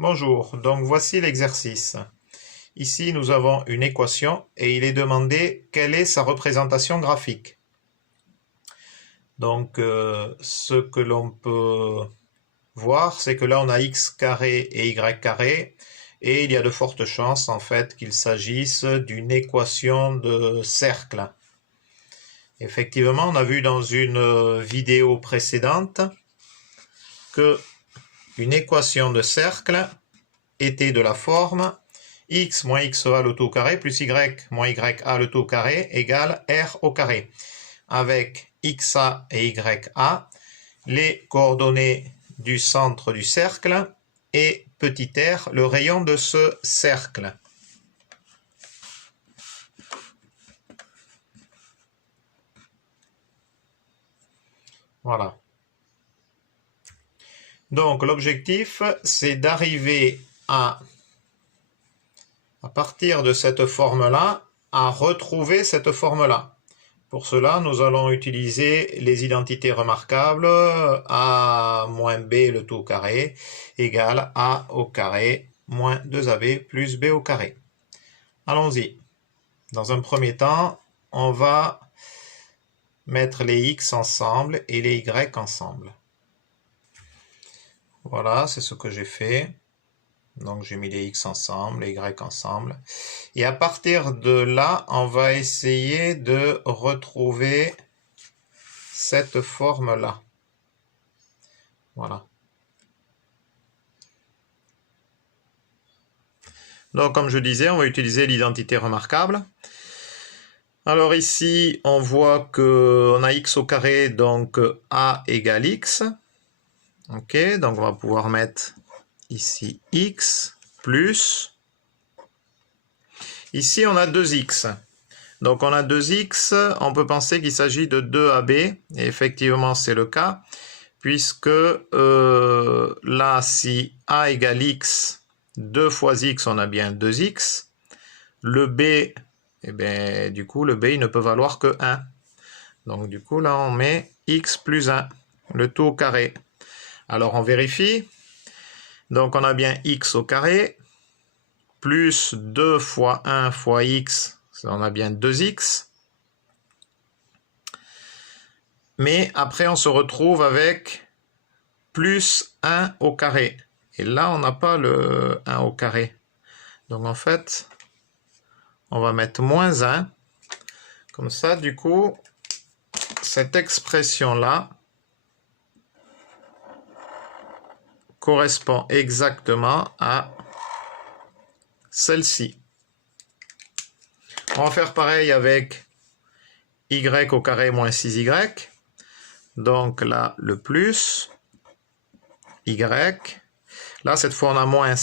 Bonjour, donc voici l'exercice. Ici, nous avons une équation et il est demandé quelle est sa représentation graphique. Donc, ce que l'on peut voir, c'est que là, on a x carré et y carré et il y a de fortes chances, en fait, qu'il s'agisse d'une équation de cercle. Effectivement, on a vu dans une vidéo précédente que une équation de cercle était de la forme x moins xa le tout au carré plus y moins ya le tout au carré égale r au carré, avec xa et ya, les coordonnées du centre du cercle, et petit r, le rayon de ce cercle. Voilà. Donc l'objectif, c'est d'arriver à partir de cette forme-là, à retrouver cette forme-là. Pour cela, nous allons utiliser les identités remarquables a moins b le tout au carré égale a au carré moins 2ab plus b au carré. Allons-y. Dans un premier temps, on va mettre les x ensemble et les y ensemble. Voilà, c'est ce que j'ai fait. Donc j'ai mis les x ensemble, les y ensemble. Et à partir de là, on va essayer de retrouver cette forme-là. Voilà. Donc comme je disais, on va utiliser l'identité remarquable. Alors ici, on voit qu'on a x au carré, donc a égale x. Ok, donc on va pouvoir mettre ici x plus. Ici, on a 2x. Donc on a 2x, on peut penser qu'il s'agit de 2ab, et effectivement c'est le cas, puisque là, si a égale x, 2 fois x, on a bien 2x. Le b, eh bien, du coup, le b, il ne peut valoir que 1. Donc du coup, là, on met x plus 1, le tout au carré. Alors on vérifie. Donc on a bien x au carré, plus 2 fois 1 fois x, on a bien 2x. Mais après, on se retrouve avec plus 1 au carré. Et là, on n'a pas le 1 au carré. Donc en fait, on va mettre moins 1. Comme ça, du coup, cette expression-là correspond exactement à celle-ci. On va faire pareil avec y au carré moins 6y. Donc là, le plus, y. Là, cette fois, on a moins.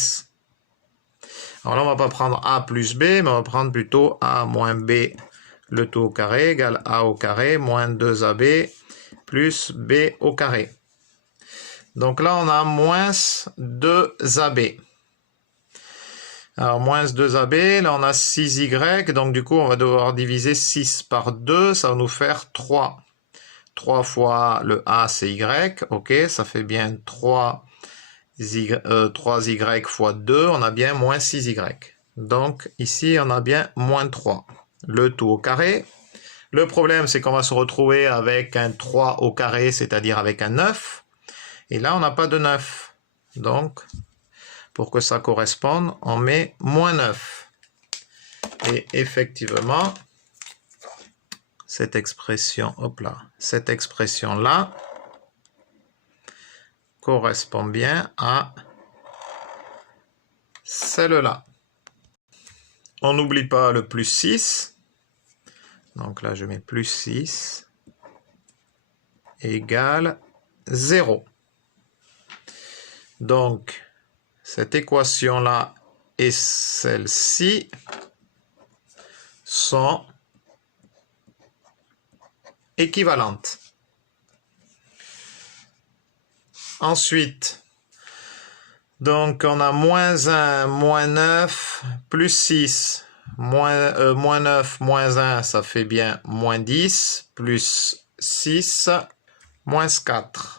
Alors là, on ne va pas prendre a plus b, mais on va prendre plutôt a moins b le tout au carré égale a au carré moins 2ab plus b au carré. Donc là, on a moins 2ab. Alors, moins 2ab, là, on a 6y. Donc, du coup, on va devoir diviser 6 par 2. Ça va nous faire 3. 3 fois le a, c'est y. OK, ça fait bien 3y fois 2. On a bien moins 6y. Donc, ici, on a bien moins 3. Le tout au carré. Le problème, c'est qu'on va se retrouver avec un 3 au carré, c'est-à-dire avec un 9. Et là, on n'a pas de 9. Donc, pour que ça corresponde, on met moins 9. Et effectivement, cette expression, hop là, cette expression-là correspond bien à celle-là. On n'oublie pas le plus 6. Donc là, je mets plus 6 égale 0. Donc, cette équation-là et celle-ci sont équivalentes. Ensuite, donc on a moins 1, moins 9, plus 6, moins 9, moins 1, ça fait bien moins 10, plus 6, moins 4.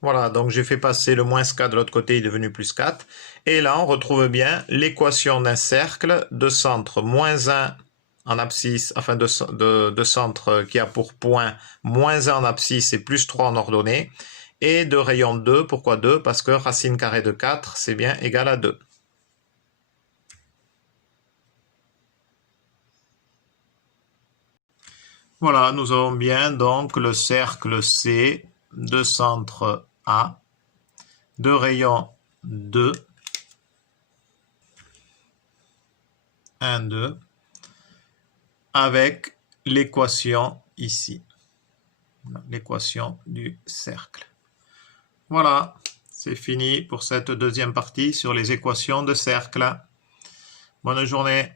Voilà, donc j'ai fait passer le moins 4 de l'autre côté, il est devenu plus 4. Et là, on retrouve bien l'équation d'un cercle de centre moins 1 en abscisse, enfin de centre qui a pour point moins 1 en abscisse et plus 3 en ordonnée. Et de rayon 2, pourquoi 2? Parce que racine carrée de 4, c'est bien égal à 2. Voilà, nous avons bien donc le cercle C de centre A, de rayon 2, 1, 2, avec l'équation ici, l'équation du cercle. Voilà, c'est fini pour cette deuxième partie sur les équations de cercle. Bonne journée.